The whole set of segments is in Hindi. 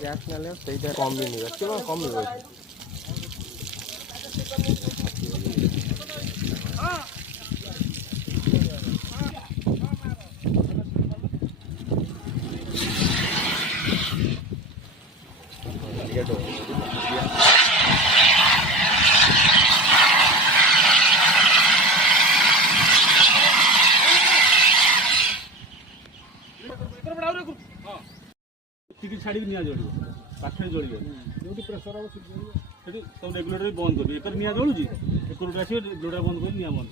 ଗ୍ୟାସ୍ ନେଲେ ସେଇଟା କମ୍ ବି ମିଳିବ କେବଳ କମ୍ ମିଳିବ छाड़ी निया जल पाखे जल जो प्रेसर हम से सब रेगुलेटर बंद कर एक निया जलुची एक आस रेगुलेटर बंद कर निया बंद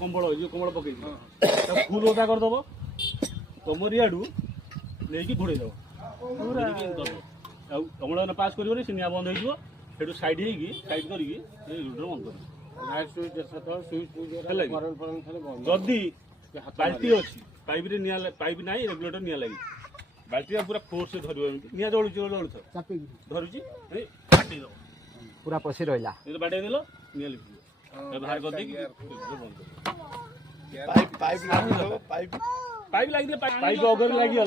कंबल जो कंबल पकई फुल ओदा करदेव तुम रियाडू नहीं घोड़े दब अम्ल पास कर निया बंद हो साइड साइड कर रेगुलेटर बंद कर जदि बाल्टी अच्छी पाइप निया पाइप ना रेगुलेटर निया लगी बाल्टी पूरा फोर्स से धर निया जलुच धरुची पूरा पशी रहा बाटे देल निया लिखी बाहर कर पाइप लगी पाइप अगर लगी